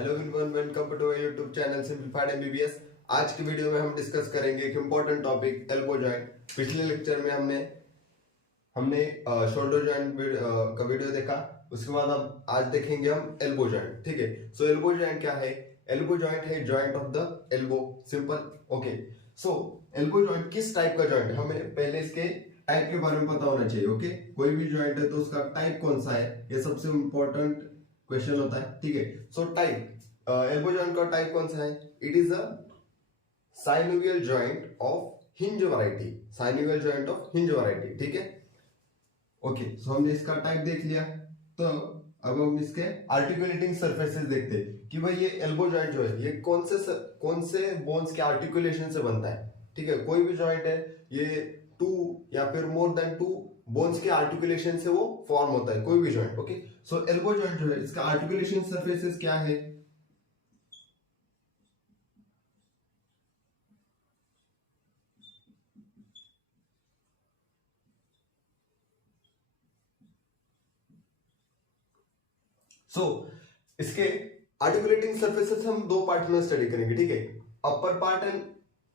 Hello everyone, welcome to my YouTube channel simplified MBBS. आज की video में हम डिस्कस करेंगे एक इम्पोर्टेंट टॉपिक एल्बो जॉइंट। पिछले लेक्चर में हमने हमने शोल्डर जॉइंट का वीडियो देखा। उसके बाद अब आज देखेंगे हम एल्बो जॉइंट। ठीक है, सो एल्बो जॉइंट क्या है? एल्बो जॉइंट है joint of the elbow, simple. Okay, so elbow joint किस टाइप का जॉइंट है, हमें पहले इसके टाइप के बारे में पता होना चाहिए। ओके, कोई भी जॉइंट है तो उसका टाइप कौन सा है, ये सबसे इंपॉर्टेंट क्वेश्चन होता है। ठीक है, सो टाइप एल्बो जॉइंट का टाइप कौन सा है? It is a synovial joint of hinge variety, synovial joint of hinge variety. ठीक है, ओके, सो हमने इसका टाइप देख लिया। तो अब हम इसके आर्टिकुलेटिंग सरफेसेस देखते हैं कि भाई ये एल्बो जॉइंट जो है ये कौन से बोन्स के आर्टिकुलेशन से बनता है। ठीक है, कोई भी जॉइंट है ये टू या फिर मोर देन टू बोन्स के आर्टिकुलेशन से वो फॉर्म होता है, कोई भी जॉइंट। ओके, सो एल्बो जॉइंट जो है इसका आर्टिकुलेशन सरफेसेस क्या है? सो इसके आर्टिकुलेटिंग सरफेसेस हम दो पार्ट में स्टडी करेंगे। ठीक है, upper part and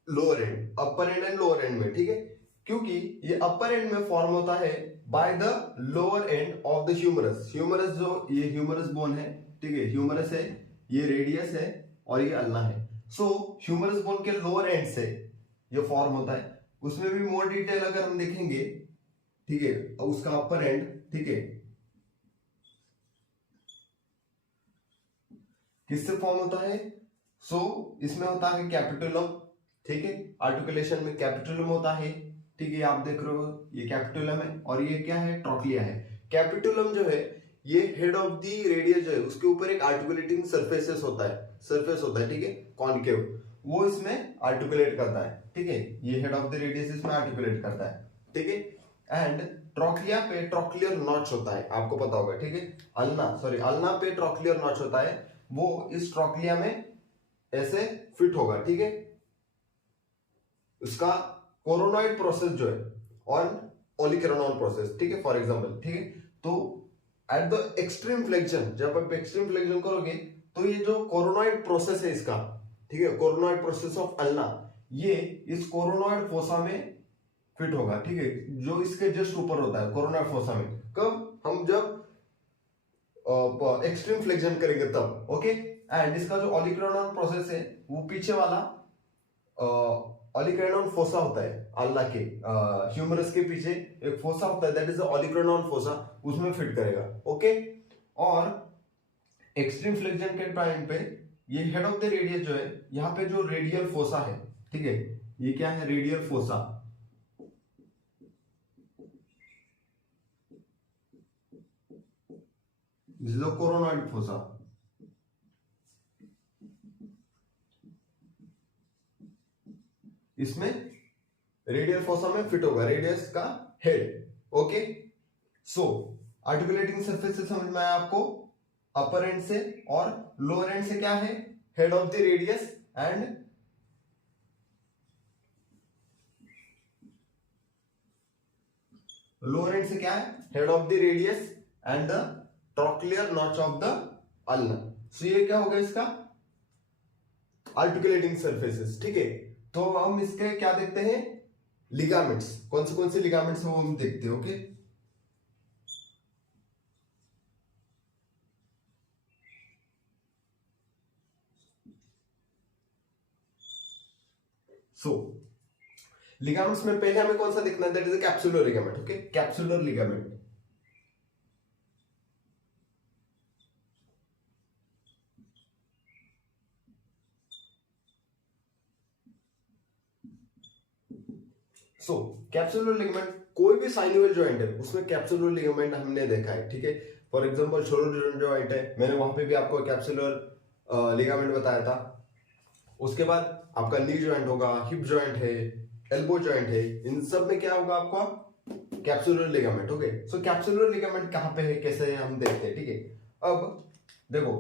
lower and, upper and and lower end में। ठीक है, क्योंकि ये अपर एंड में फॉर्म होता है by the lower end of the humerus. Humerus जो ये ह्यूमरस बोन है, ठीक है, ह्यूमरस है, ये रेडियस है और ये अल्ना है। सो ह्यूमरस बोन के लोअर एंड से ये फॉर्म होता है। उसमें भी मोर डिटेल अगर हम देखेंगे, ठीक है, उसका अपर एंड, ठीक है, किससे फॉर्म होता है? सो इसमें होता है कैपिटुलम। ठीक है, आर्टिकुलेशन में कैपिटुलम होता है। ठीक है, आप देख रहे हो ये कैपिटुलम है और ये क्या है? ट्रोक्लिया है। कैपिटुलम जो है ये हेड ऑफ द रेडियस जो है उसके ऊपर एक आर्टिकुलेटिंग सरफेस होता है। ठीक है, कॉनकेव, वो इसमें आर्टिकुलेट करता है। ठीक है, ये हेड ऑफ द रेडियस इसमें आर्टिकुलेट करता है। ठीक है, एंड ट्रोक्लिया पे ट्रोक्लियर नॉच होता है, आपको पता होगा। ठीक है, अल्ना पे ट्रोक्लियर नॉच होता है, वो इस ट्रोक्लिया में ऐसे फिट होगा। ठीक है, उसका कोरोनॉइड प्रोसेस जो है और ओलिकेरोनॉल प्रोसेस, ठीक है, फॉर एग्जांपल। ठीक है, तो एट द एक्सट्रीम फ्लेक्शन, जब आप एक्सट्रीम फ्लेक्शन करोगे तो ये जो कोरोनॉइड प्रोसेस है इसका, ठीक है, कोरोनॉइड प्रोसेस ऑफ अल्ना, ये इस कोरोनॉइड फोसा में फिट होगा। ठीक है, जो इसके जस्ट ऊपर होता है कोरोनॉइड फोसा में। कब? हम जब एक्सट्रीम फ्लेक्शन करेंगे तब। ओके, एंड इसका जो ओलिकेरोनॉल प्रोसेस है वो पीछे वाला ओलिकेरोनॉल फोसा होता है अल्ला के ह्यूमरस के पीछे एक फोसा होता है, दैट इज द ओलिकेरोनॉल फोसा, उसमें फिट करेगा। ओके, और एक्सट्रीम फ्लेक्शन के टाइम पे ये हेड ऑफ द रेडियस जो है, यहाँ पे जो रेडियल फोसा है, ठीक है, ये क्या है? Radial fossa. This is the coronoid fossa. इसमें रेडियल फोसा में फिट होगा, रेडियस का हेड। ओके, सो आर्टिकुलेटिंग सरफेस से समझ में आया आपको? अपर एंड से और लोअर एंड से क्या है? Head of the radius and lower end से क्या है? Head of the radius and the trochlear notch of the ulna. So ये क्या होगा? इसका आर्टिकुलेटिंग सरफेसेस। ठीक है, तो हम इसके क्या देखते हैं? लिगामेंट्स। कौन से लिगामेंट्स हैं वो हम देखते हैं। ओके, सो लिगामेंट्स में पहले हमें कौन सा देखना है? That is a capsular ligament. Okay, capsular ligament. So capsular ligament, कोई भी साइनोवियल जॉइंट है उसमें कैप्सुलर लिगामेंट हमने देखा है। ठीक है, फॉर एग्जांपल शोल्डर जॉइंट है, मैंने वहां पे भी आपको कैप्सुलर लिगामेंट बताया था। उसके बाद आपका नी जॉइंट होगा, हिप जॉइंट है, एल्बो जॉइंट है, इन सब में क्या होगा? आपका कैप्सुलर लिगामेंट। ओके, सो कैप्सुलर लिगामेंट कहां पे है, कैसे है, हम देखते हैं। ठीक है, अब देखो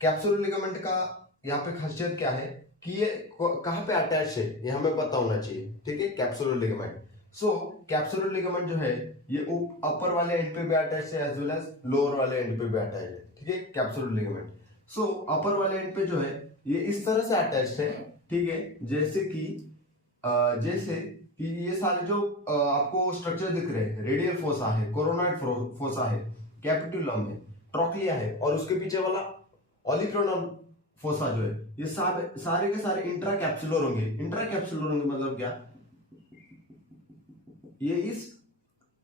कैप्सुलर लिगामेंट का यहाँ पे खासियत क्या है कि ये कहां पे अटैच है, ये हमें पता होना चाहिए। ठीक है, कैप्सुलर लिगामेंट। सो कैप्सुलर लिगामेंट जो है ये अपर वाले एंड पे भी अटैच है एज वेल एज लोअर वाले एंड पे भी अटैच है। ठीक है, कैप्सुलर लिगामेंट। सो अपर वाले एंड पे जो है ये इस तरह से अटैच्ड है, ठीक है, जैसे कि ये सारे जो आपको स्ट्रक्चर दिख रहे हैं, रेडियल फोसा है, कोरोनॉइड फोसा है, कैपिटुलम है, ट्रोक्लिया है, और उसके पीछे वाला ओलिक्रोनल फोसा जो है, ये सारे के सारे इंट्रा कैप्सुलर होंगे। इंट्रा कैप्सुलर होंगे मतलब क्या, ये इस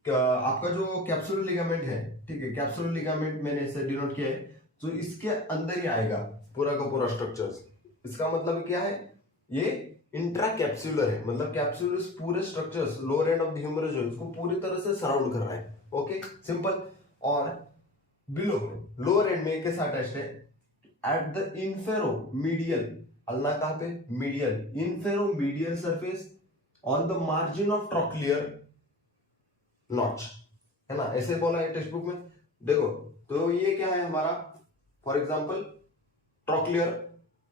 आपका जो कैप्सुलर लिगामेंट है, ठीक है, कैप्सुलर लिगामेंट मैंने इसे डिनोट किया है, तो इसके अंदर ही आएगा पूरा का पूरा स्ट्रक्चर्स। इसका मतलब क्या है, ये इंट्रा कैप्सुलर है, मतलब कैप्सुलर पूरे structures lower end of the humerus जो है उसको पूरी तरह से सराउंड कर रहा है। Okay, simple. और बिलो में लोअर एंड में कैसा अटैच्ड है, at the infero medial, ulna कहां पे, medial, infero medial surface on the margin of trochlear notch, है ना, ऐसे बोला है टेक्स्ट बुक में। देखो तो ये क्या है हमारा, फॉर एग्जांपल ट्रोक्लियर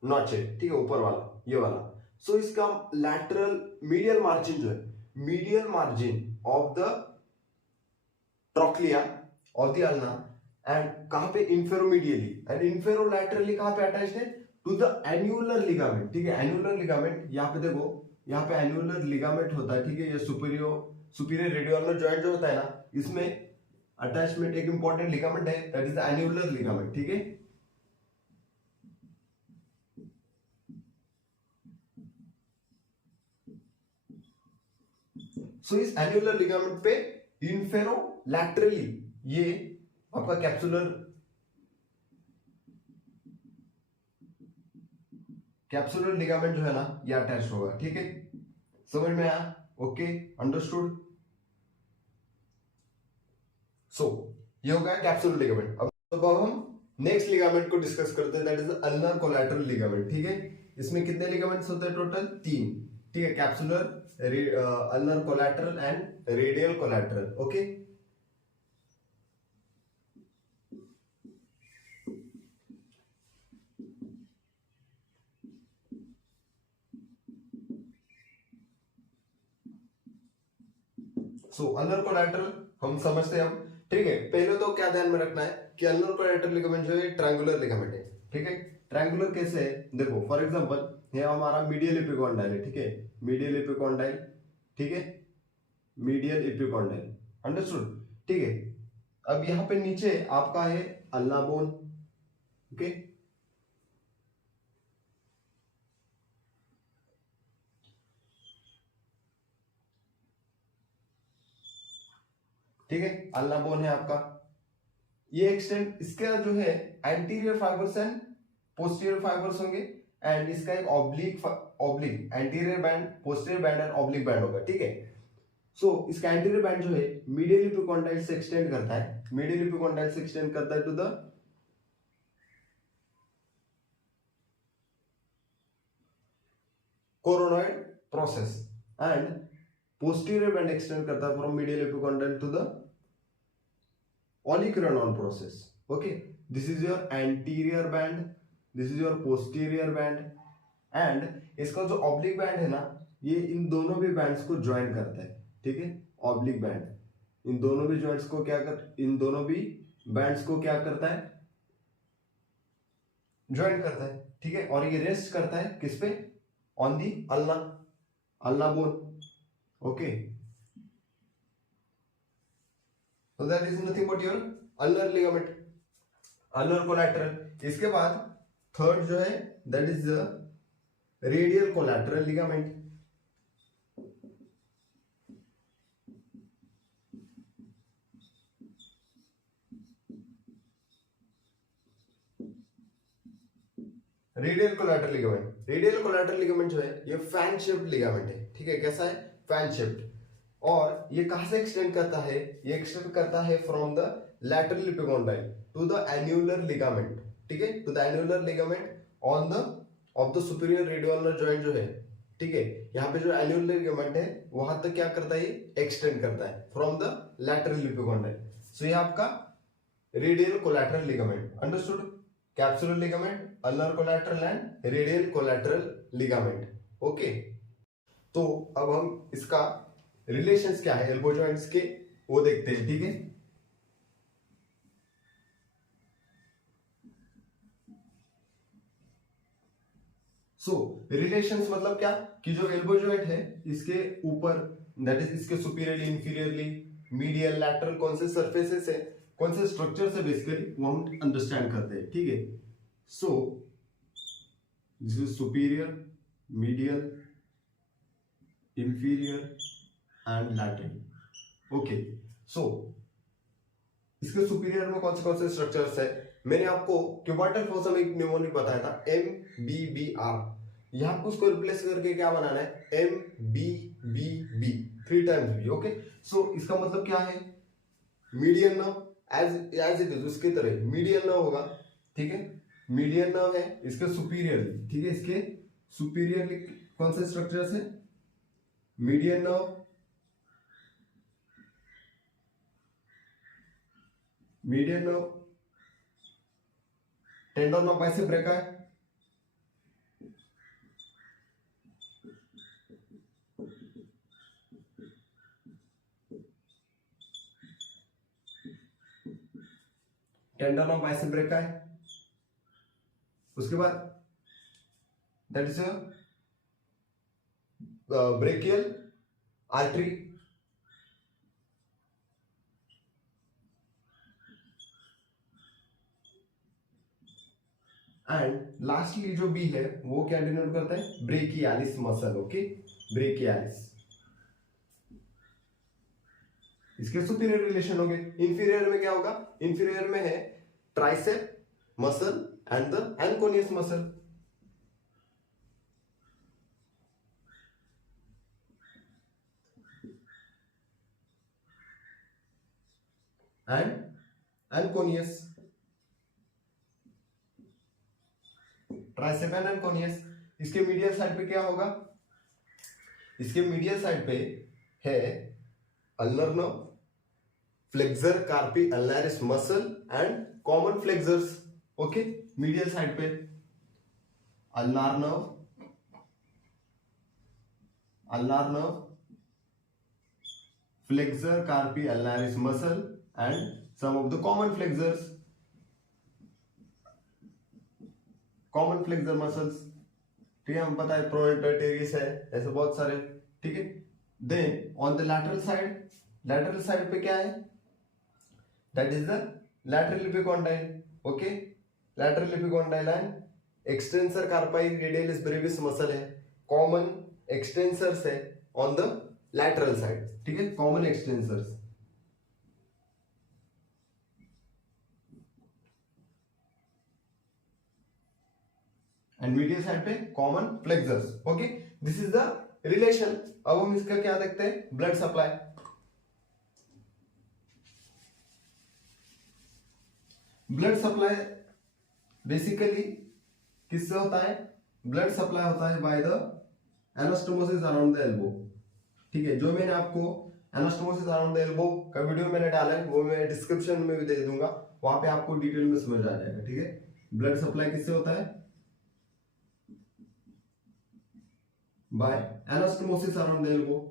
नॉच है, ठीक है, ऊपर वाला ये वाला। सो इसका लैटरल मीडियल मार्जिन जो है, medial margin of the trochlea of the ulna, and कहां पे, इंफेरोमीडियली, एंड इंफेरोलैटरली कहां पे अटैच्ड है, टू द एन्युलर लिगामेंट, ठीक है, एन्युलर लिगामेंट। यहाँ पे देखो, यहाँ पे एन्युलर लिगामेंट होता है, ठीक है, ये सुपीरियर रेडियोलर जॉइंट जो होता है ना, इसमें अटैचमेंट एक इंपॉर्टेंट लिगामेंट है, that is the annular ligament, ठीक है। सो इस एन्युलर लिगामेंट पे इंफेरोलैटरली ये आपका कैप्सुलर लिगामेंट जो है ना, ये अटैच होगा, ठीक है, समझ में आया, ओके, अंडरस्टूड। सो ये हो गया कैप्सुलर लिगामेंट। अब हम नेक्स्ट लिगामेंट को डिस्कस करते हैं, that is ulnar collateral ligament, ठीक है। इसमें कितने लिगामेंट्स होते हैं टोटल, 3, ठीक है, capsular, ulnar collateral and radial collateral, okay. So ulnar collateral हम समझते हैं अब, ठीक है। पहले तो क्या ध्यान में रखना है कि अल्नर कोलैटरल लिगामेंट जो है ट्रायंगुलर लिगामेंट है, ठीक है। ट्रायंगुलर कैसे है, देखो फॉर एग्जांपल ये हमारा मीडियल एपिकॉन्डाइल है, ठीक है, मीडियल एपिकॉन्डाइल, ठीक है, मीडियल एपिकॉन्डाइल, अंडरस्टूड, ठीक है। अब यहाँ पे नीचे आपका है अल्ना बोन, ओके, ठीक है, अल्ना बोन है आपका। ये एक्सटेंड इसका जो है anterior fibres and posterior fibres होंगे, एंड इसका एक oblique anterior band, posterior band and oblique band होगा, ठीक है। सो इसका एंटीरियर बैंड जो है मीडियल एपिकॉन्डाइल से एक्सटेंड करता है, मीडियल एपिकॉन्डाइल से एक्सटेंड करता है to the coronoid process, and posterior band extend करता है from medial epicondyle to the olecranon process, okay, this is your anterior band, this is your posterior band, and इसका जो oblique band है ना, ये इन दोनों भी बैंड्स को ज्वाइन करता है, ठीक है, ऑब्लिक बैंड इन दोनों भी जॉइंट्स को इन दोनों भी बैंड्स को क्या करता है, ज्वाइन करता है, ठीक है, और ये रेस्ट करता है किस पे, on the ulna bone, okay. So that is nothing but your ulnar ligament, ulnar collateral। इसके बाद थर्ड जो है that is the radial collateral ligament। Radial collateral ligament, radial collateral ligament जो है ये फैन शेप्ड लिगामेंट है, ठीक है, कैसा है, फैन शेप्ड, और ये कहां से एक्सटेंड करता है, ये एक्सटेंड करता है from the lateral epicondyle to the annular ligament, ठीक है, to the annular ligament on the of the superior radioulnar joint जो है, ठीक है, यहाँ पे जो एन्युलर लिगामेंट है वहां तक क्या करता है, ये एक्सटेंड करता है फ्रॉम द लैटरल एपिकॉन्डाइल। सो ये आपका radial collateral ligament, understood, capsular ligament, ulnar collateral and radial collateral ligament, okay. तो अब हम इसका रिलेशंस क्या है एल्बो जॉइंट्स के वो देखते हैं, ठीक है। सो रिलेशंस मतलब क्या कि जो एल्बो जॉइंट है इसके ऊपर दैट इज इसके सुपीरियरली, इंफीरियरली, मीडियल, लैटरल कौन से सरफेसेस है, कौन से स्ट्रक्चर से बेसिकली वो हम अंडरस्टैंड करते हैं, ठीक है। So this is superior, medial, inferior and lateral. Okay, so इसके सुपीरियर में कौन से स्ट्रक्चर्स है। मैंने आपको क्यूबार्टल फोसम एक न्यूमोनिक बताया था, MBBR। यहाँ आपको उसको रिप्लेस करके क्या बनाना है, MBBB, 3 times B। Okay, so इसका मतलब क्या है, median nerve as it is उसकी तरह मीडियन नर्व होगा, ठीक है। मीडियन नर्व है इसके सुपीरियरली, ठीक है। इसके सुपीरियरली कौन से स्ट्रक्चर्स है, median nerve, median nerve, tendon of bicep brachii है, टेंडन ऑफ बाइसेप ब्रेका है। उसके बाद that is brachial artery, and lastly जो बी है वो क्या डिनोट करता है, ब्रेकियालिस मसल। Okay, brachialis. इसके सुपीरियर रिलेशन हो गए। इंफीरियर में क्या होगा, इंफीरियर में है tricep muscle and the anconeus muscle. And anconeus, tricep and anconeus. इसके मीडियल साइड पे क्या होगा, इसके मीडियल साइड पे है ulnar nerve, flexor carpi ulnaris muscle and common flexors. Okay, medial side पे ulnar nerve, flexor carpi ulnaris muscle and some of the common flexors, common flexor muscles, ठीक है। हम पता है प्रोनेटर टेरिस है, ऐसे बहुत सारे, ठीक है। Then on the lateral side पे क्या है, that is the lateral epicondyle. Okay, lateral epicondyle and extensor carpi radialis brevis muscle है, कॉमन एक्सटेंसर्स है ऑन द लैटरल साइड, ठीक है, common extensors. And medial side पे common flexors. Okay, this is the relation. अब हम इसका क्या देखते हैं, blood supply. Blood supply basically किससे होता है, ब्लड सप्लाई होता है by the anastomosis around the elbow, ठीक है। जो मैंने आपको एनास्टोमोसिस अराउंड द एल्बो का वीडियो मैंने डाला है वो मैं डिस्क्रिप्शन में भी दे दूंगा, वहां पे आपको डिटेल में समझ आ जाएगा, ठीक है। ब्लड सप्लाई किससे होता है, by anastomosis around the elbow.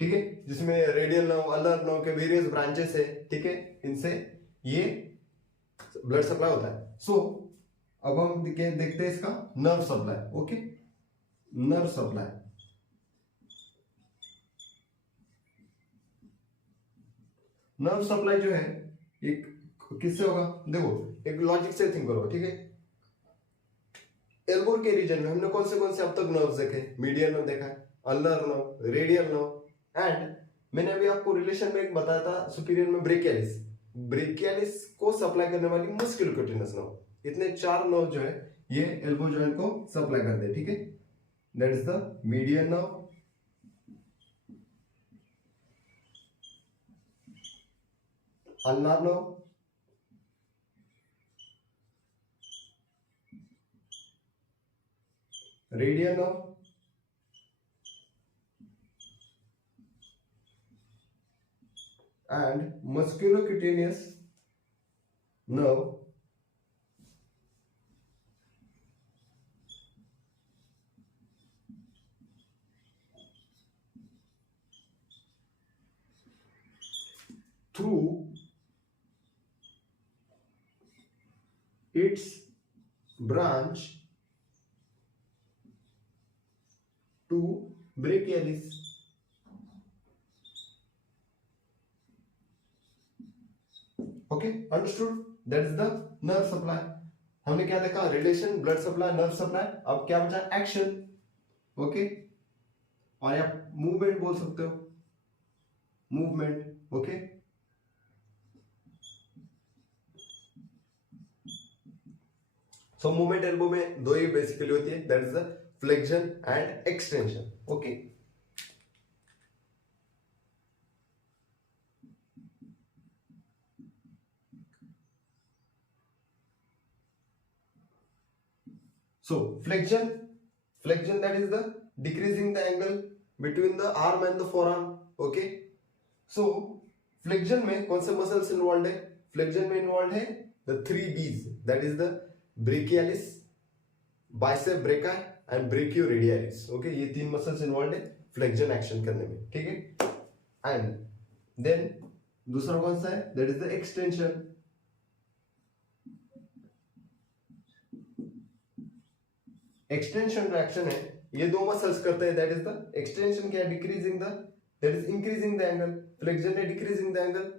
ठीक है, जिसमें रेडियल नर्व, अल्नर नर्व के वेरियस ब्रांचेस है, ठीक है, इनसे ये ब्लड सप्लाई होता है। सो अब हम देखते हैं इसका nerve supply. Okay, nerve supply, nerve supply जो है एक किससे होगा, देखो एक लॉजिक से थिंक करो, ठीक है। एल्बो के रीजन में हमने कौन से अब तक नर्व्स देखे, मीडियल नर्व देखा है, ulnar nerve, radial nerve, and मैंने अभी आपको रिलेशन में एक बताया था सुपीरियर में ब्रेकियालिस, ब्रेकियालिस को सप्लाई करने वाली मस्कुलोक्यूटेनस नर्व। इतने 4 नर्व जो है ये एल्बो जॉइंट को सप्लाई करते हैं, ठीक है। That is the median nerve, ulnar nerve, radial nerve, and musculocutaneous nerve, through its branch to brachialis. Okay, understood? That is the nerve supply. हमने क्या देखा? Relation blood supply nerve supply. अब क्या बचा? एक्शन। ओके, और आप movement बोल सकते हो, movement. Okay, so movement elbow में दो ही बेसिकली होती है, that is the flexion and extension. Okay, so flexion that is the decreasing the angle between the arm and the forearm. Okay, so flexion में कौन से मसल्स इन्वॉल्व है? flexion में involve है the 3Bs, that is the brachialis, bicep brachii and brachioradialis. Okay, ये तीन muscles involve है flexion action करने में, ठीक है? एंड देन दूसरा कौन सा है? that is the extension. Extension reaction है, ये दो मसल्स करते हैं, दैट इज द एक्सटेंशन। क्या है? Decreasing the, that is increasing the angle. Flexion है decreasing the angle,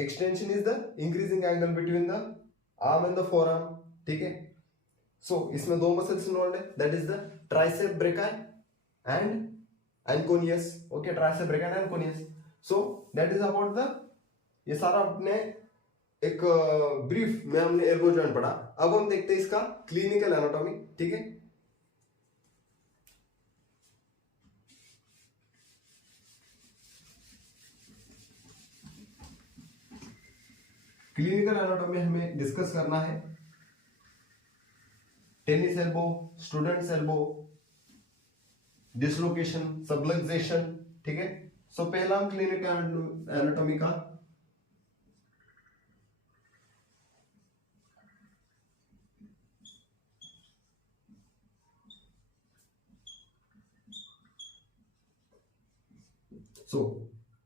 extension is the increasing angle between the arm and the forearm, ठीक है? सो इसमें दो मसल्स इन्वॉल्व है, that is the tricep brachii and anconeus. Okay, tricep brachii and anconeus. So that is about the, ये सारा अपने एक brief में हमने एल्बो जॉइंट पढ़ा। अब हम देखते हैं इसका क्लिनिकल एनाटॉमी, ठीक है? क्लिनिकल एनाटॉमी हमें डिस्कस करना है। Tennis elbow, students elbow, dislocation, subluxation, ठीक है? सो पहला हम क्लिनिकल एनाटॉमी का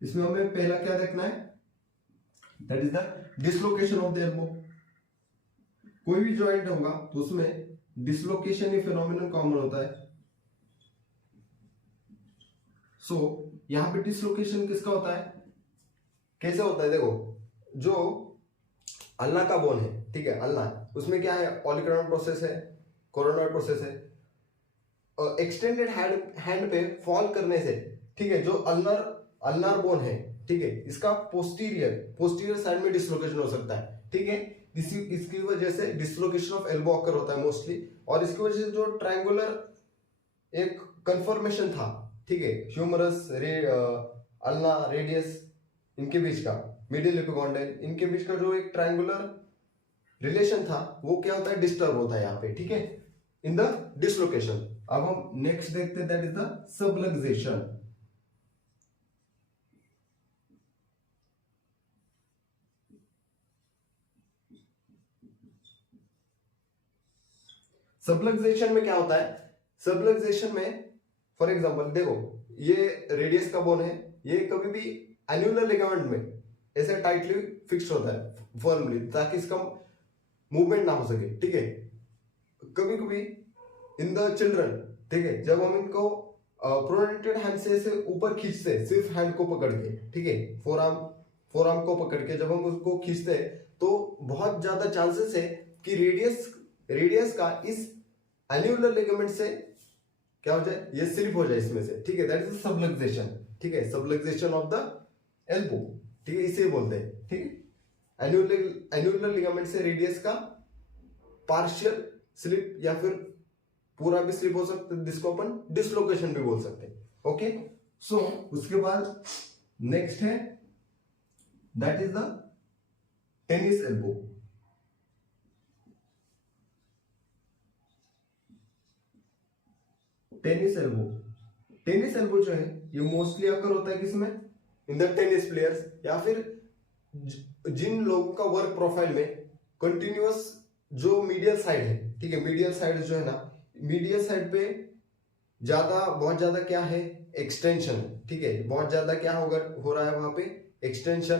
इसमें हमें पहला क्या देखना है? That is the dislocation of the elbow. कोई भी जॉइंट होगा तो उसमें डिसलोकेशन ही फिनोमिनन कॉमन होता है। सो यहां पे डिसलोकेशन किसका होता है? कैसे होता है? देखो, जो अल्ना का बोन है, ठीक है, अल्ना, उसमें क्या है? ऑलिकॉन प्रोसेस है, कोरोनॉइड प्रोसेस है। एक्सटेंडेड हैंड पे फॉल करने से, ठीक है, जो अल्नार बोन है, ठीक है, इसका पोस्टीरियर साइड में डिसलोकेशन हो सकता है, ठीक है? इसकी वजह से डिसलोकेशन ऑफ एल्बो ऑकर होता है मोस्टली। और इसकी वजह से जो ट्रायंगुलर एक कन्फर्मेशन था, ठीक है, ह्यूमरस अल्ना रेडियस इनके बीच का, मिडिल एपिकॉन्डाइल इनके बीच का जो एक ट्रायंगुलर रिलेशन था, वो क्या होता है? डिस्टर्ब होता है यहाँ पे, ठीक है, इन द डिसलोकेशन। अब हम नेक्स्ट देखते हैं, that is the subluxation. Subluxation में क्या होता है? सबलक्सेशन में फॉर एग्जांपल देखो, ये रेडियस का बोन है, ये कभी भी एन्युलर लिगामेंट में ऐसे टाइटली फिक्स्ड होता है फर्मली, ताकि इसका मूवमेंट ना हो सके, ठीक है? कभी कभी इन द चिल्ड्रन, ठीक है, जब हम इनको प्रोनेटेड हैंड से ऐसे ऊपर खींचते, सिर्फ हैंड को पकड़ के, ठीक है, फोरआर्म को पकड़ के जब हम उसको खींचते हैं, तो बहुत ज्यादा चांसेस है कि रेडियस का इस एन्युलर लिगामेंट से क्या हो जाए? ये स्लिप हो जाए इसमें से, ठीक है? दैट इज सबलक्सेशन, ठीक है, सबलक्सेशन ऑफ द एल्बो, ठीक है, इसे बोलते हैं, ठीक है? एन्युलर लिगामेंट से रेडियस का पार्शियल स्लिप या फिर पूरा भी स्लिप हो सकता है, जिसको अपन डिसलोकेशन भी बोल सकते हैं। ओके, सो उसके बाद नेक्स्ट है, that is the tennis elbow. Tennis elbow जो है, ये मोस्टली अकर होता है किसमें? इन द टेनिस प्लेयर्स, या फिर जिन लोगों का वर्क प्रोफाइल में कंटिन्यूअस जो मीडियल साइड है, ठीक है, मीडियल साइड जो है ना, मीडियल साइड पे बहुत ज्यादा क्या है? एक्सटेंशन, ठीक है, बहुत ज्यादा क्या हो रहा है वहां पे? एक्सटेंशन,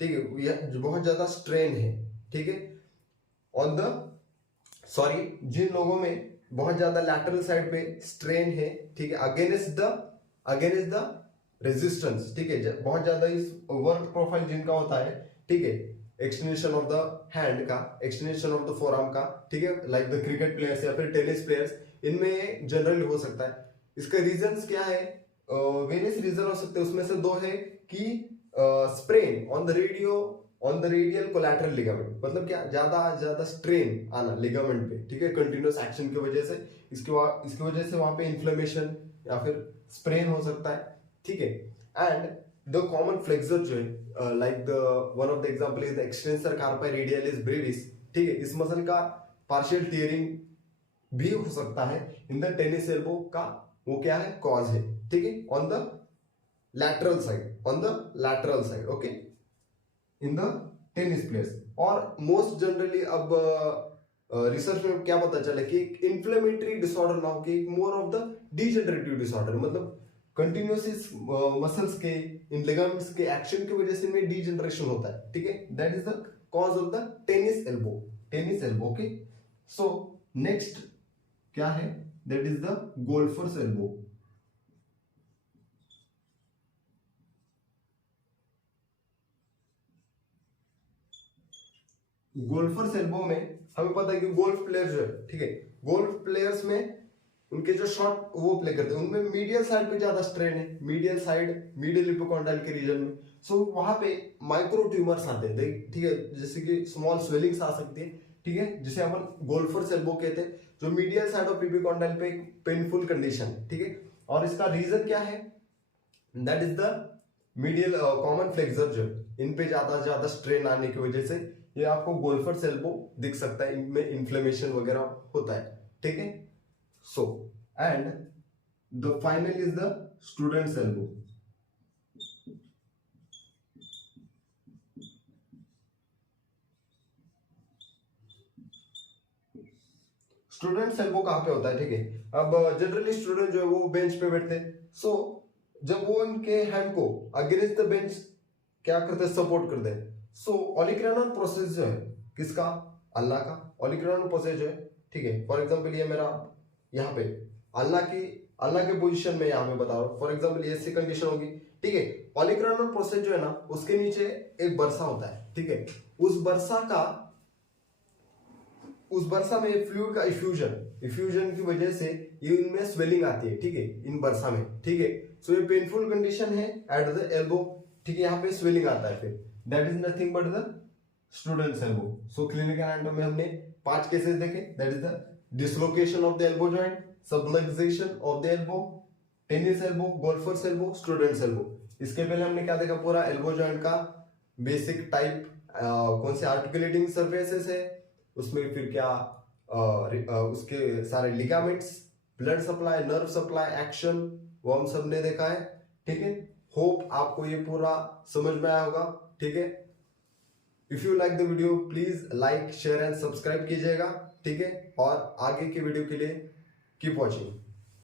ठीक है, यह बहुत ज्यादा स्ट्रेन है, ठीक है, ऑन द सॉरी जिन लोगों में बहुत ज्यादा लैटरल साइड पे स्ट्रेन है, ठीक है, अगेंस्ट द रेजिस्टेंस, ठीक है, बहुत ज्यादा इस वर्क प्रोफाइल जिनका होता है, ठीक है, एक्सटेंशन ऑफ द हैंड का, एक्सटेंशन ऑफ द फोरआर्म का, ठीक है, लाइक द क्रिकेट प्लेयर्स या फिर टेनिस प्लेयर्स, इनमें जनरली हो सकता है। इसका रीजंस क्या है? वेरियस रीजन हो सकते हैं, उसमें से दो है कि sprain on the radial collateral ligament, मतलब क्या, ज्यादा स्ट्रेन आना लिगामेंट पे, ठीक है, कंटिन्यूअस एक्शन की वजह से, इसकी वजह से वहां पे इन्फ्लेमेशन या फिर स्प्रेन हो सकता है, ठीक है। एंड द कॉमन फ्लेक्सर जो है, like the one of the example is the extensor carpi radialis Brevis, ठीक है, इस मसल का पार्शियल टीयरिंग भी हो सकता है इन द टेनिस एल्बो का, वो क्या है, कॉज है, ठीक है, on the lateral side, okay, in the tennis players. और मोस्ट जनरली अब रिसर्च में क्या पता चला कि इन्फ्लेमेटरी डिसऑर्डर ना हो कि more of the degenerative disorder, मतलब कंटिन्यूअस मसल्स के, इन लिगामेंट्स के एक्शन की वजह से इनमें डीजनरेशन होता है, ठीक है, that is the cause of the tennis elbow, okay. So next क्या है, that is the golfer's elbow. Golfer's elbow में हमें पता है कि गोल्फ प्लेयर्स जो है, ठीक है, गोल्फ प्लेयर्स में उनके जो शॉट वो प्ले करते हैं उनमें मीडियल साइड पे ज्यादा स्ट्रेन है, मीडियल हिपोकॉन्डाइल के रीजन में। सो वहां पे माइक्रो ट्यूमर्स आते हैं, ठीक है, जैसे कि स्मॉल स्वेलिंग्स आ सकती है, ठीक है, जिसे अपन गोल्फर्स एल्बो कहते हैं, जो मीडियल साइड ऑफ हिपोकॉन्डाइल पे एक पेनफुल कंडीशन है, ठीक है। और इसका रीजन क्या है, that is the medial common flexor जो इन पे ज्यादा स्ट्रेन आने की वजह से ये आपको गोल्फर्स एल्बो दिख सकता है, इनमें इन्फ्लेमेशन वगैरह होता है, ठीक है। So, and the final is the student's elbow. Students elbow कहाँ पे होता है, ठीक है, अब जनरली स्टूडेंट जो है वो बेंच पे बैठते हैं, सो जब वो उनके हैंड को अगेंस्ट द बेंच क्या करते हैं, सपोर्ट करते हैं, सो ओलिक्रानल प्रोसेस जो है किसका, अल्लाह का, ओलिक्रानल प्रोसेस जो है, ठीक है, फॉर एग्जांपल ये मेरा यहाँ पे अल्लाह के पोजीशन में यहाँ पे बता रहा हूँ, फॉर एग्जांपल ये ऐसी कंडीशन होगी, ठीक है, ओलिक्रानल प्रोसेस जो है ना, उसके नीचे एक बरसा होता है, ठीक है, उस बरसा में फ्लूइड का इफ्यूजन की वजह से ये इनमें स्वेलिंग आती है, ठीक है, इन बरसा में, ठीक है। सो ये पेनफुल कंडीशन है एट द एल्बो, ठीक है, यहाँ पे स्वेलिंग आता है, फिर that is nothing but the students elbow. So clinical anatomy में हमने 5 केसेस देखे, that is the dislocation of the elbow joint, subluxation of the elbow, tennis elbow, golfer's elbow, students elbow. इसके पहले हमने क्या देखा, पूरा एल्बो जॉइंट का बेसिक टाइप, कौन से आर्टिकुलेटिंग सर्फेसेस है उसमें, फिर क्या उसके सारे ligaments, blood supply, nerve supply, action, वो हम सब ने देखा है, ठीक है। होप आपको ये पूरा समझ में आया होगा, ठीक है। If you like the video please like, share and subscribe कीजिएगा, ठीक है, और आगे की वीडियो के लिए कीप वॉचिंग।